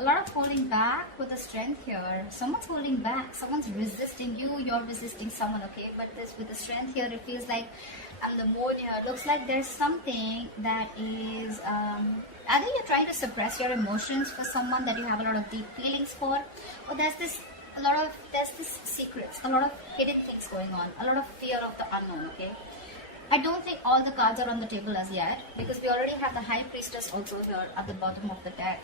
A lot of holding back with the strength here. Someone's holding back. Someone's resisting you. You're resisting someone, okay? But this with the strength here, it feels like, and the moon here, looks like there's something that is, either you're trying to suppress your emotions for someone that you have a lot of deep feelings for, or there's this secrets, a lot of hidden things going on, a lot of fear of the unknown, okay? I don't think all the cards are on the table as yet, because we already have the High Priestess also here at the bottom of the deck.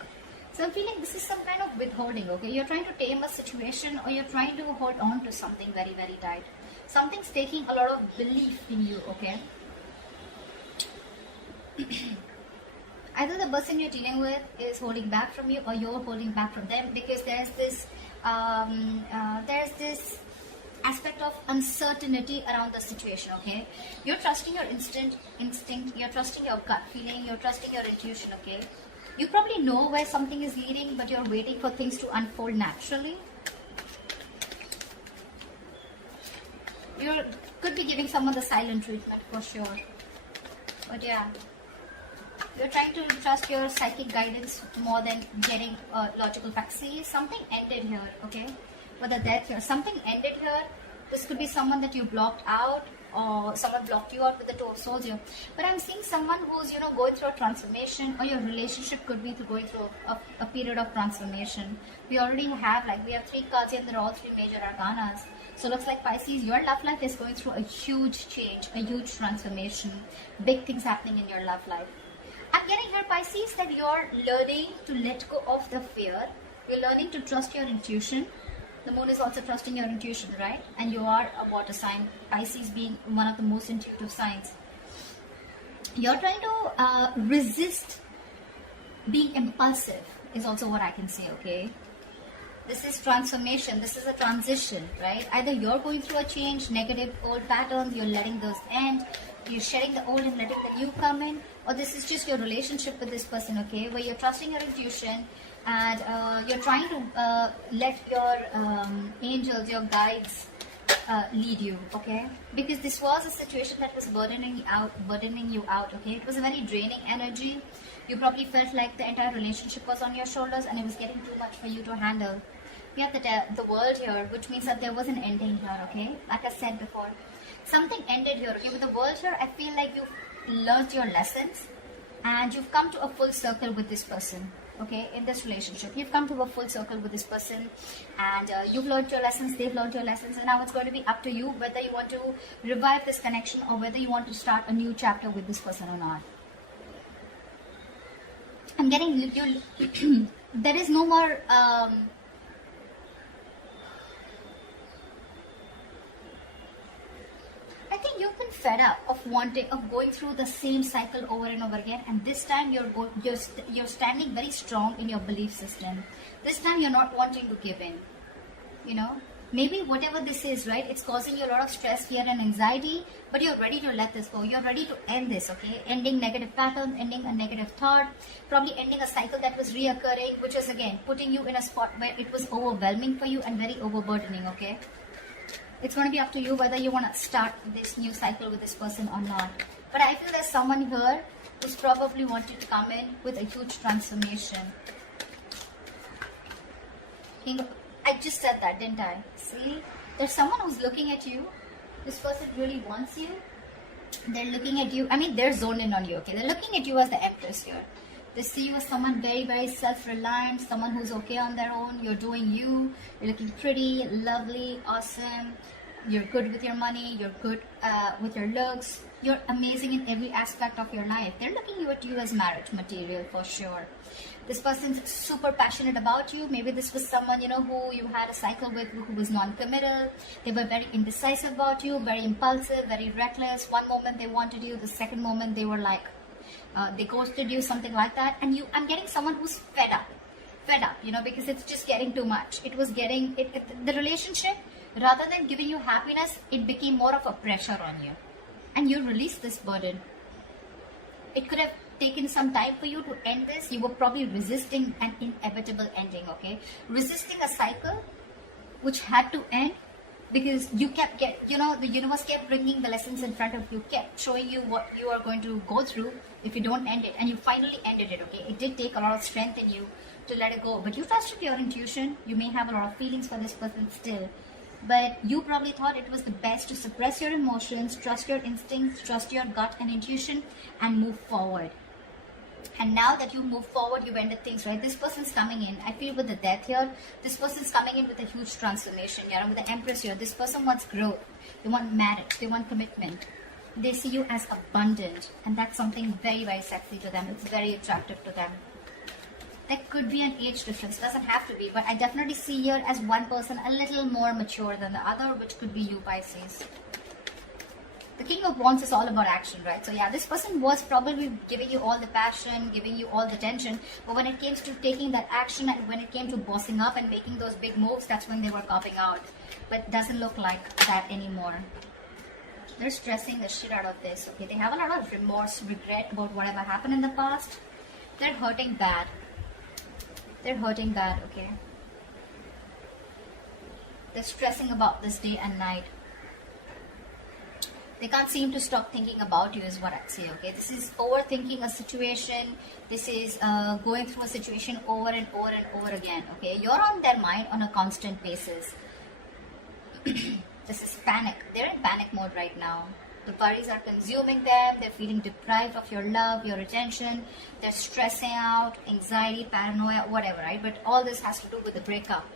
So I'm feeling this is some kind of withholding, okay? You're trying to tame a situation, or you're trying to hold on to something very, very tight. Something's taking a lot of belief in you, okay? Either the person you're dealing with is holding back from you, or you're holding back from them, because there's this aspect of uncertainty around the situation, okay? You're trusting your instinct, you're trusting your gut feeling, you're trusting your intuition, okay? You probably know where something is leading, but you're waiting for things to unfold naturally. You could be giving someone the silent treatment for sure. But yeah, you're trying to trust your psychic guidance more than getting logical facts. See, something ended here, okay? With the death here, something ended here. This could be someone that you blocked out, or someone blocked you out with the Two of Swords here. But I'm seeing someone who's, you know, going through a transformation, or your relationship could be going through a period of transformation. We already have, like, we have 3 cards here, and they're all 3 major arcanas. So looks like Pisces, your love life is going through a huge change, a huge transformation, big things happening in your love life. I'm getting here, Pisces, that you're learning to let go of the fear. You're learning to trust your intuition. The moon is also trusting your intuition, right? And you are a water sign, Pisces being one of the most intuitive signs. You're trying to resist being impulsive, is also what I can say, okay? This is transformation, this is a transition, right? Either you're going through a change, negative old patterns, you're letting those end, you're shedding the old and letting the new come in, or this is just your relationship with this person, okay? Where you're trusting your intuition, and you're trying to let your angels, your guides lead you, okay? Because this was a situation that was burdening you out, okay? It was a very draining energy. You probably felt like the entire relationship was on your shoulders, and it was getting too much for you to handle. We have the world here, which means that there was an ending here, okay? Like I said before, something ended here, okay? With the world here, I feel like you've learned your lessons, and you've come to a full circle with this person. Okay, in this relationship, you've come to a full circle with this person, and you've learned your lessons, they've learned your lessons, and now it's going to be up to you whether you want to revive this connection, or whether you want to start a new chapter with this person or not. I'm getting you. There is no more I think you've been fed up of going through the same cycle over and over again, and this time you're standing very strong in your belief system. This time you're not wanting to give in. You know, maybe whatever this is, right? It's causing you a lot of stress, fear, and anxiety. But you're ready to let this go. You're ready to end this, okay? Ending negative patterns, ending a negative thought, probably ending a cycle that was reoccurring, which is again putting you in a spot where it was overwhelming for you and very overburdening, okay? It's going to be up to you whether you want to start this new cycle with this person or not. But I feel there's someone here who's probably wanting to come in with a huge transformation. I just said that, didn't I? See? There's someone who's looking at you. This person really wants you. They're looking at you. I mean, they're zoned in on you, okay? They're looking at you as the Empress here. They see you as someone very, very self-reliant, someone who's okay on their own. You're doing you. You're looking pretty, lovely, awesome. You're good with your money. You're good with your looks. You're amazing in every aspect of your life. They're looking at you as marriage material for sure. This person's super passionate about you. Maybe this was someone, you know, who you had a cycle with, who was non-committal. They were very indecisive about you, very impulsive, very reckless. One moment they wanted you, the second moment they were like, they ghosted you, something like that. And I'm getting someone who's fed up, you know, because it's just getting too much. It was getting, the relationship, rather than giving you happiness, it became more of a pressure on you. And you released this burden. It could have taken some time for you to end this. You were probably resisting an inevitable ending, okay? Resisting a cycle which had to end because you kept the universe kept bringing the lessons in front of you, kept showing you what you are going to go through if you don't end it, and you finally ended it. Okay, it did take a lot of strength in you to let it go, but you trusted your intuition. You may have a lot of feelings for this person still, but you probably thought it was the best to suppress your emotions, trust your instincts, trust your gut and intuition, and move forward. And now that you move forward, you've ended things, right? This person's coming in, I feel, with the death here. This person's coming in with a huge transformation, with the Empress here. This person wants growth. They want marriage. They want commitment. They see you as abundant, and that's something very, very sexy to them. It's very attractive to them. There could be an age difference, doesn't have to be, but I definitely see here as one person a little more mature than the other, which could be you, Pisces. The King of Wands is all about action, right? So yeah, this person was probably giving you all the passion, giving you all the tension, but when it came to taking that action and when it came to bossing up and making those big moves, that's when they were copping out. But it doesn't look like that anymore. They're stressing the shit out of this, okay? They have a lot of remorse, regret about whatever happened in the past. They're hurting bad. They're hurting bad, okay? They're stressing about this day and night. They can't seem to stop thinking about you is what I'd say, okay? This is overthinking a situation. This is going through a situation over and over and over again, okay? You're on their mind on a constant basis. This is panic. They're in panic mode right now. The worries are consuming them. They're feeling deprived of your love, your attention. They're stressing out, anxiety, paranoia, whatever, right? But all this has to do with the breakup.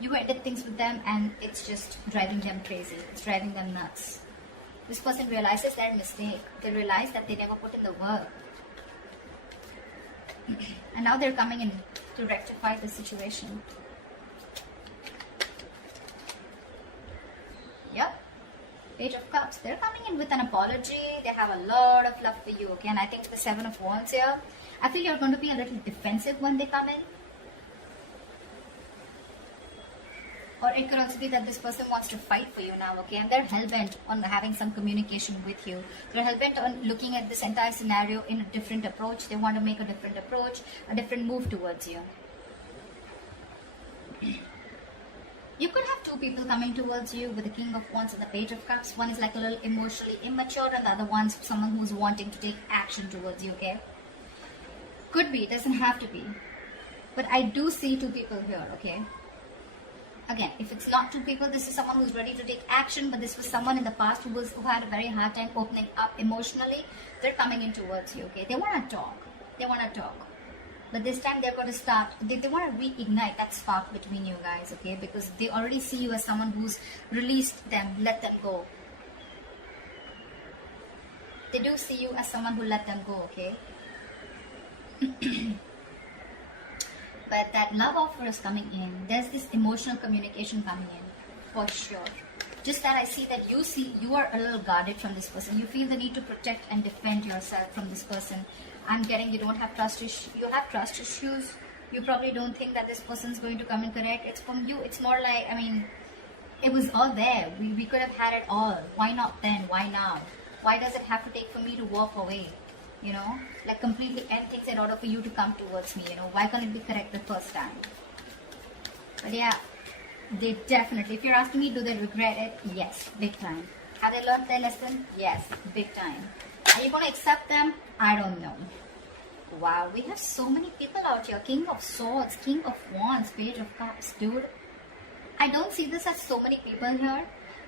You ended things with them and it's just driving them crazy. It's driving them nuts. This person realizes their mistake. They realize that they never put in the work. And now they're coming in to rectify the situation. Yep. Page of Cups. They're coming in with an apology. They have a lot of love for you, okay? And I think the Seven of Wands here, I feel you're going to be a little defensive when they come in. Or it could also be that this person wants to fight for you now, okay? And they're hell-bent on having some communication with you. They're hell-bent on looking at this entire scenario in a different approach. They want to make a different approach, a different move towards you. You could have two people coming towards you with the King of Wands and the Page of Cups. One is like a little emotionally immature and the other one's someone who's wanting to take action towards you, okay? Could be, doesn't have to be. But I do see two people here, okay? Again, if it's not two people, this is someone who's ready to take action, but this was someone in the past who had a very hard time opening up emotionally. They're coming in towards you, okay? They want to talk. They want to talk. But this time they're going to start, they want to reignite that spark between you guys, okay? Because they already see you as someone who's released them, let them go. They do see you as someone who let them go, okay? But that love offer is coming in. There's this emotional communication coming in, for sure. Just that I see that you are a little guarded from this person. You feel the need to protect and defend yourself from this person. I'm getting you don't have trust issues. You have trust issues. You probably don't think that this person's going to come and correct. It's from you. It's more like, I mean, it was all there. We could have had it all. Why not then? Why now? Why does it have to take for me to walk away? You know, like completely end things in order for you to come towards me, you know. Why can't it be correct the first time? But yeah, they definitely, if you're asking me, do they regret it? Yes, big time. Have they learned their lesson? Yes, big time. Are you going to accept them? I don't know. Wow, we have so many people out here. King of Swords, King of Wands, Page of Cups, dude. I don't see this as so many people here.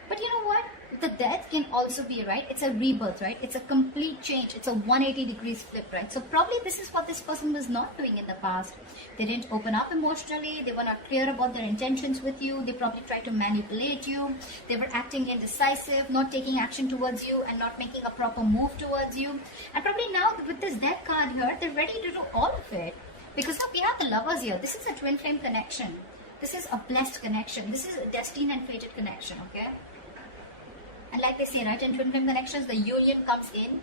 But you know what? The death can also be, right? It's a rebirth, right? It's a complete change. It's a 180 degrees flip, right? So probably this is what this person was not doing in the past. They didn't open up emotionally. They were not clear about their intentions with you. They probably tried to manipulate you. They were acting indecisive, not taking action towards you and not making a proper move towards you. And probably now with this death card here, they're ready to do all of it. Because look, we have the lovers here. This is a twin flame connection. This is a blessed connection. This is a destined and fated connection, okay? And like they say, right, in twin flame connections, the union comes in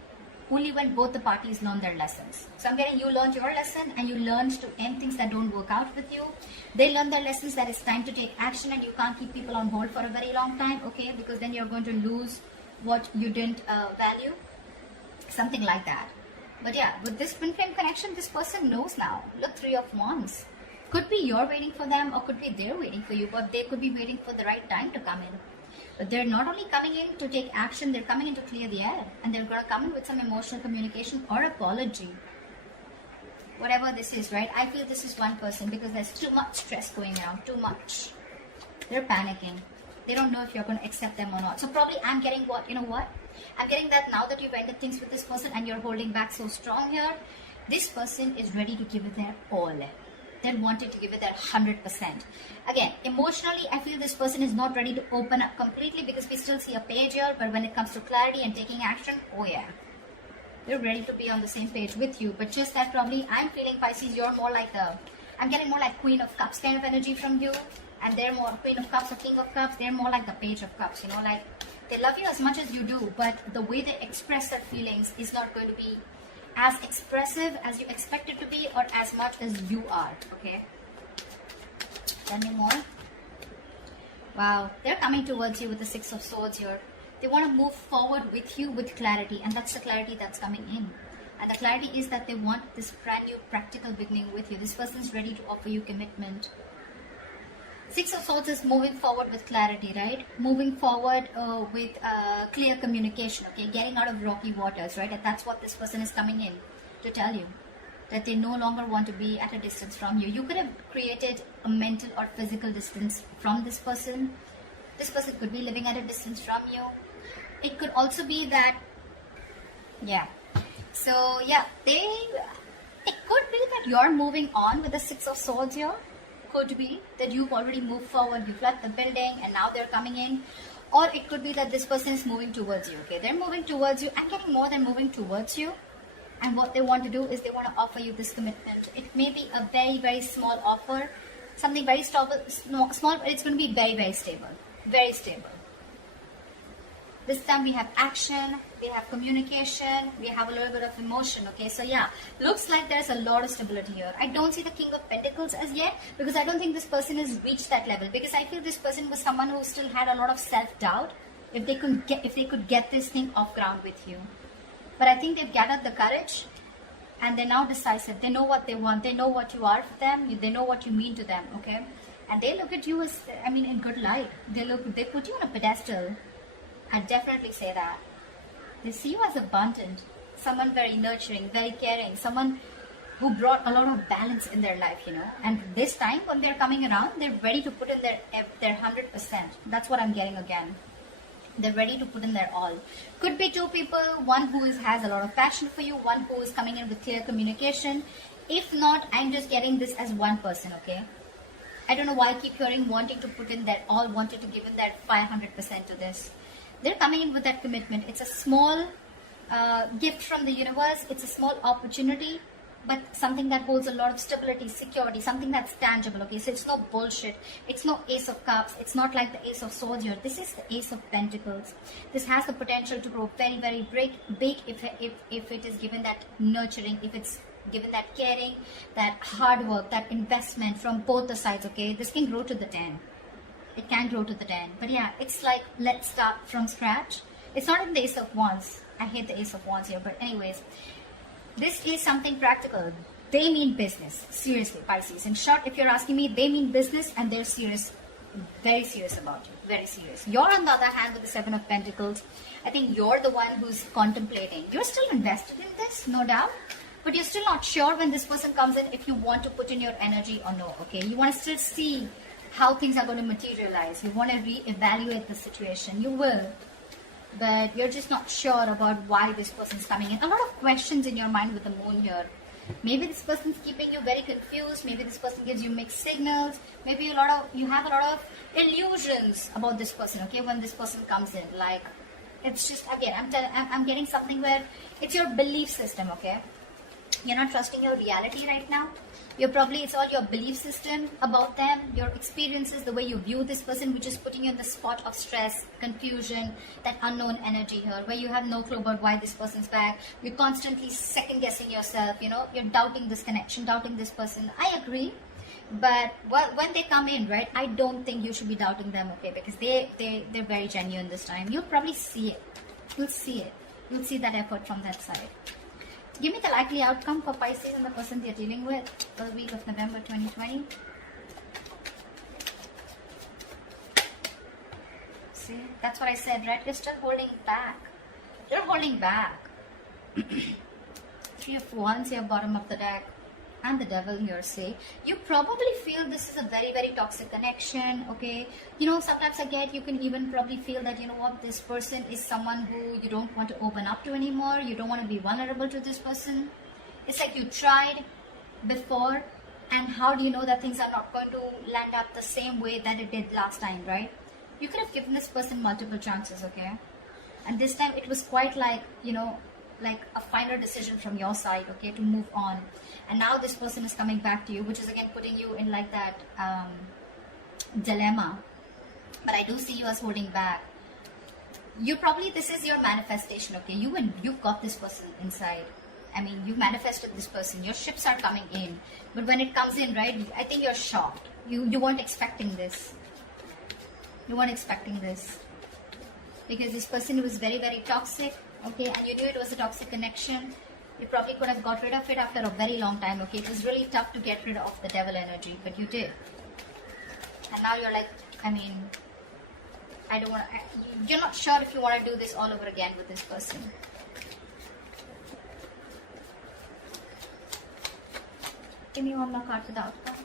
only when both the parties learn their lessons. So I'm getting you learned your lesson and you learned to end things that don't work out with you. They learn their lessons that it's time to take action and you can't keep people on hold for a very long time, okay? Because then you're going to lose what you didn't value. Something like that. But yeah, with this twin flame connection, this person knows now. Look, 3 of Wands. Could be you're waiting for them or could be they're waiting for you, but they could be waiting for the right time to come in. But they're not only coming in to take action, they're coming in to clear the air. And they're going to come in with some emotional communication or apology. Whatever this is, right? I feel this is one person because there's too much stress going around, too much. They're panicking. They don't know if you're going to accept them or not. So probably I'm getting what, you know what? I'm getting that now that you've ended things with this person and you're holding back so strong here, this person is ready to give it their all. They wanted to give it their 100%. Again, emotionally, I feel this person is not ready to open up completely because we still see a page here, but when it comes to clarity and taking action, oh yeah. They're ready to be on the same page with you, but just that probably I'm feeling, Pisces, you're more like I'm getting more like Queen of Cups kind of energy from you, and they're more Queen of Cups or King of Cups. They're more like the Page of Cups, you know, like they love you as much as you do, but the way they express their feelings is not going to be as expressive as you expect it to be or as much as you are, okay? Tell me more. Wow, they're coming towards you with the Six of Swords here. They want to move forward with you with clarity, and that's the clarity that's coming in. And the clarity is that they want this brand new practical beginning with you. This person's ready to offer you commitment. Six of Swords is moving forward with clarity, right? Moving forward with clear communication, okay? Getting out of rocky waters, right? And that's what this person is coming in to tell you. That they no longer want to be at a distance from you. You could have created a mental or physical distance from this person. This person could be living at a distance from you. It could also be that, yeah. So, yeah, it could be that you're moving on with the Six of Swords here. Could be that you've already moved forward, you've left the building and now they're coming in. Or it could be that this person is moving towards you, okay? They're moving towards you. I'm getting more than moving towards you. And what they want to do is they want to offer you this commitment. It may be a very, very small offer. Something very small, but it's going to be very, very stable. Very stable. This time we have action, we have communication, we have a little bit of emotion, okay? So yeah, looks like there's a lot of stability here. I don't see the King of Pentacles as yet because I don't think this person has reached that level, because I feel this person was someone who still had a lot of self-doubt if they could get this thing off ground with you. But I think they've gathered the courage and they're now decisive. They know what they want. They know what you are for them. They know what you mean to them, okay? And they look at you as, I mean, in good light. They put you on a pedestal. I'd definitely say that. They see you as abundant, someone very nurturing, very caring, someone who brought a lot of balance in their life, you know. And this time when they're coming around, they're ready to put in their 100%. That's what I'm getting again. They're ready to put in their all. Could be two people, one who has a lot of passion for you, one who is coming in with clear communication. If not, I'm just getting this as one person, okay? I don't know why I keep hearing wanting to put in their all, wanted to give in their 500% to this. They're coming in with that commitment. It's a small gift from the universe. It's a small opportunity, but something that holds a lot of stability, security, something that's tangible, okay? So it's no bullshit. It's no Ace of Cups. It's not like the Ace of Swords here. This is the Ace of Pentacles. This has the potential to grow very, very big if it is given that nurturing, if it's given that caring, that hard work, that investment from both the sides, okay? This can grow to the 10. It can grow to the 10. But yeah, it's like, let's start from scratch. It's not in the Ace of Wands. I hate the Ace of Wands here. But anyways, this is something practical. They mean business. Seriously, Pisces. In short, if you're asking me, they mean business and they're serious. Very serious about you. Very serious. You're on the other hand with the Seven of Pentacles. I think you're the one who's contemplating. You're still invested in this, no doubt. But you're still not sure when this person comes in if you want to put in your energy or no, okay? You want to still see how things are going to materialize. You want to re-evaluate the situation. You will. But you're just not sure about why this person's coming in. A lot of questions in your mind with the moon here. Maybe this person's keeping you very confused. Maybe this person gives you mixed signals. Maybe you have a lot of illusions about this person, okay, when this person comes in. Like, it's just, again, I'm getting something where it's your belief system, okay? You're not trusting your reality right now. It's all your belief system about them, your experiences, the way you view this person, which is putting you in the spot of stress, confusion, that unknown energy here, where you have no clue about why this person's back. You're constantly second guessing yourself, you know, you're doubting this connection, doubting this person. I agree. But when they come in, right, I don't think you should be doubting them, okay, because they're very genuine this time. You'll probably see it. You'll see it. You'll see that effort from that side. Give me the likely outcome for Pisces and the person they're dealing with for the week of November 2020. See, that's what I said, right? You're still holding back. You're holding back. Three of Wands here, bottom of the deck. And the devil here, say. You probably feel this is a very, very toxic connection, okay? You know, sometimes again, you can even probably feel that, you know what, this person is someone who you don't want to open up to anymore. You don't want to be vulnerable to this person. It's like you tried before, and how do you know that things are not going to land up the same way that it did last time, right? You could have given this person multiple chances, okay? And this time it was quite like, you know, like a final decision from your side, okay, to move on. And now this person is coming back to you, which is again putting you in like that dilemma. But I do see you as holding back. You probably, this is your manifestation, okay? You've got this person inside. I mean, you manifested this person. Your ships are coming in. But when it comes in, right, I think you're shocked. You weren't expecting this. You weren't expecting this. Because this person was very, very toxic, okay? And you knew it was a toxic connection. You probably could have got rid of it after a very long time, okay? It was really tough to get rid of the devil energy, but you did. And now you're like, I mean, I don't want to, you're not sure if you want to do this all over again with this person. Give me one more card for the outcome.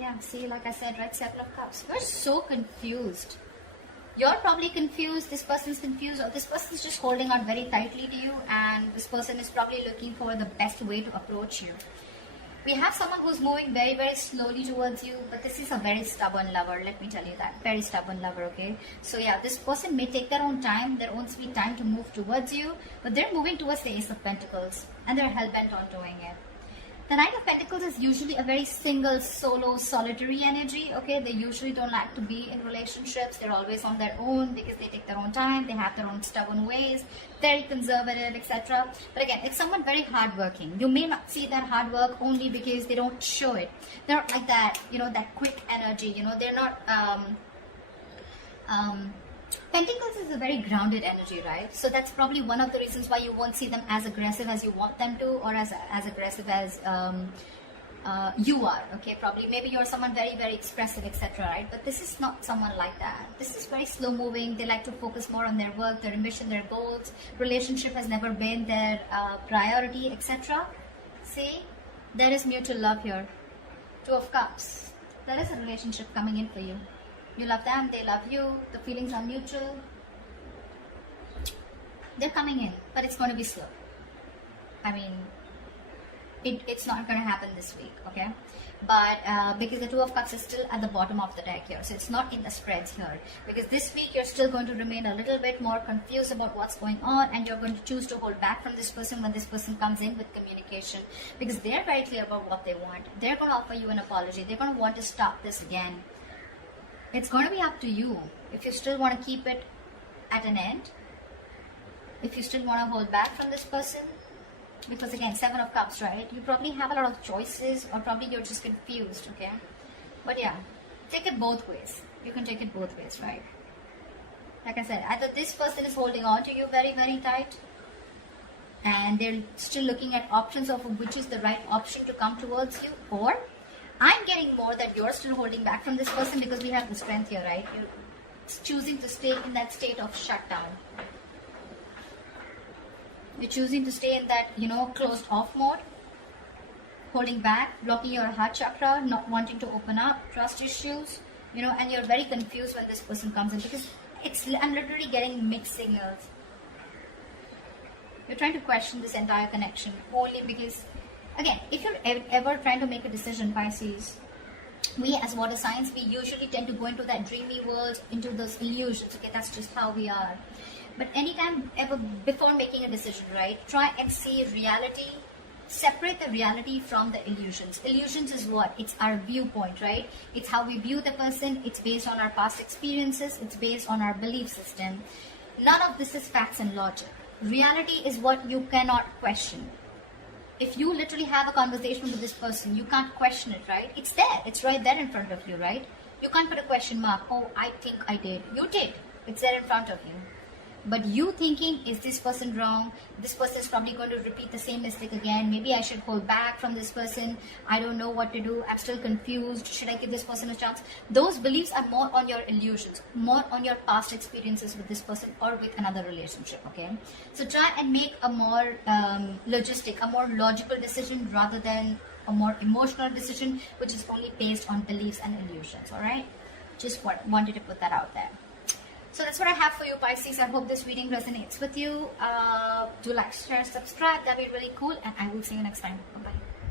Yeah, see, like I said, right, Seven of Cups. We're so confused. You're probably confused, this person's confused, or this person's just holding on very tightly to you, and this person is probably looking for the best way to approach you. We have someone who's moving very, very slowly towards you, but this is a very stubborn lover, let me tell you that. Very stubborn lover, okay? So yeah, this person may take their own time, their own sweet time to move towards you, but they're moving towards the Ace of Pentacles, and they're hell-bent on doing it. The Knight of Pentacles is usually a very single, solo, solitary energy, okay? They usually don't like to be in relationships. They're always on their own because they take their own time. They have their own stubborn ways, very conservative, etc. But again, it's someone very hardworking. You may not see that hard work only because they don't show it. They're not like that, you know, that quick energy, you know. They're not... Pentacles is a very grounded energy, right? So that's probably one of the reasons why you won't see them as aggressive as you want them to, or as aggressive as you are, okay? Probably, maybe you're someone very, very expressive, etc., right? But this is not someone like that. This is very slow moving. They like to focus more on their work, their ambition, their goals. Relationship has never been their priority, etc. See, there is mutual love here. Two of Cups. There is a relationship coming in for you. You love them, they love you, the feelings are mutual. They're coming in, but it's going to be slow. I mean, it's not going to happen this week, okay? But because the Two of Cups is still at the bottom of the deck here, so it's not in the spreads here. Because this week you're still going to remain a little bit more confused about what's going on, and you're going to choose to hold back from this person when this person comes in with communication. Because they're very clear about what they want. They're going to offer you an apology. They're going to want to stop this again. It's going to be up to you if you still want to keep it at an end, if you still want to hold back from this person, because again, Seven of Cups, right? You probably have a lot of choices, or probably you're just confused, okay? But yeah, take it both ways. You can take it both ways, right? Like I said, either this person is holding on to you very, very tight, and they're still looking at options of which is the right option to come towards you, or I'm getting more that you're still holding back from this person because we have the Strength here, right? You're choosing to stay in that state of shutdown. You're choosing to stay in that, you know, closed off mode, holding back, blocking your heart chakra, not wanting to open up, trust issues, you know, and you're very confused when this person comes in because I'm literally getting mixed signals. You're trying to question this entire connection only because, again, if you're ever trying to make a decision, Pisces, we as water signs, we usually tend to go into that dreamy world, into those illusions, okay? That's just how we are. But anytime ever before making a decision, right, try and see reality, separate the reality from the illusions. Illusions is what? It's our viewpoint, right? It's how we view the person. It's based on our past experiences. It's based on our belief system. None of this is facts and logic. Reality is what you cannot question. If you literally have a conversation with this person, you can't question it, right? It's there. It's right there in front of you, right? You can't put a question mark. Oh, I think I did. You did. It's there in front of you. but you thinking, is this person wrong? This person is probably going to repeat the same mistake again. Maybe I should hold back from this person. I don't know what to do. I'm still confused. Should I give this person a chance? Those beliefs are more on your illusions, more on your past experiences with this person or with another relationship, okay? So try and make a more logistic, a more logical decision rather than a more emotional decision, which is only based on beliefs and illusions, all right? Just wanted to put that out there. So that's what I have for you, Pisces. I hope this reading resonates with you. Do like, share, subscribe. That'd be really cool. And I will see you next time. Bye-bye.